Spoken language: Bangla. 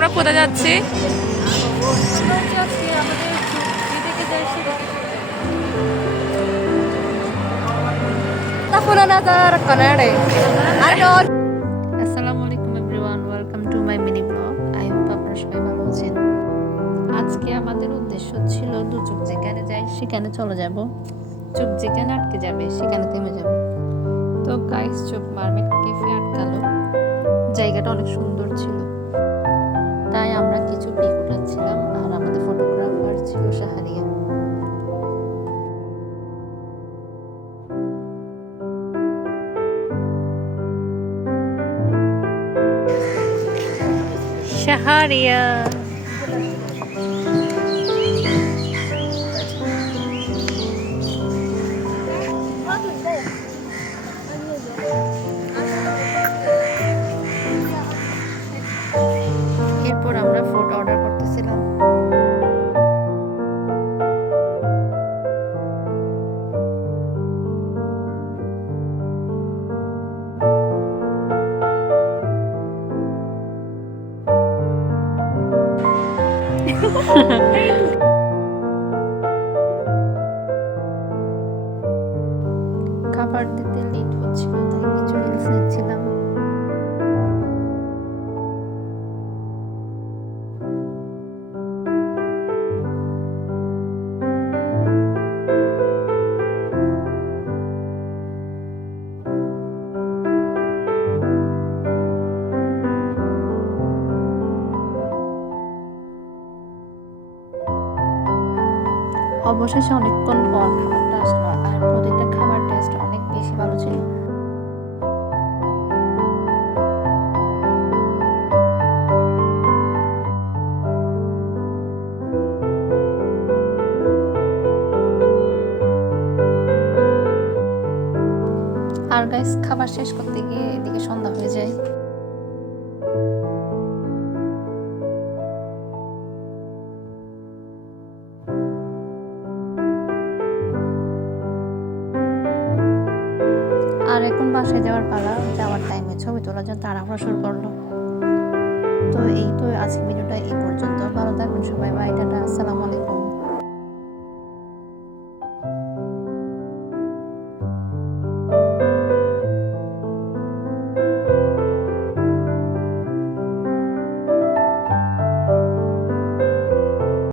আমরা কোথায় যাচ্ছি? আসসালামু আলাইকুম everyone, welcome to my mini blog. I hope আপনারা সবাই ভালো আছেন। আজকে আমাদের উদ্দেশ্য ছিল দুচোখ যেখানে যাই সেখানে চলে যাব, চোখ যেখানে আটকে যাবে সেখানে থেমে যাব। তো গাইস, চোখ মারমেড ক্যাফে আটকালো। জায়গাটা অনেক সুন্দর ছিল, তাই আমরা কিছু পিক উঠাচ্ছিলাম আর আমাদের ফটোগ্রাফার ছিল শাহরিয়া। শাহরিয়া এরপর আমরা ফুড অর্ডার করতেছিলাম। খাবার দিতে লেট হচ্ছিল, তাই কিছু রিলস নিচ্ছিলাম। অবশেষে অনেকক্ষণ পর খাবারটা আসলো, আর প্রতিটা খাবার টেস্ট অনেক বেশি ভালো ছিল। আর গাইস, খাবার শেষ করতে গিয়ে এদিকে সন্ধ্যা হয়ে যায়। আর এখন বাসায় যাওয়ার পালা, যাওয়ার টাইমে ছবি তোলার জন্য তাড়াহুড়ো শুরু করলো। তো এই তো আজকের ভিডিওটা এই পর্যন্ত। ভালো থাকবেন সবাই, বাই।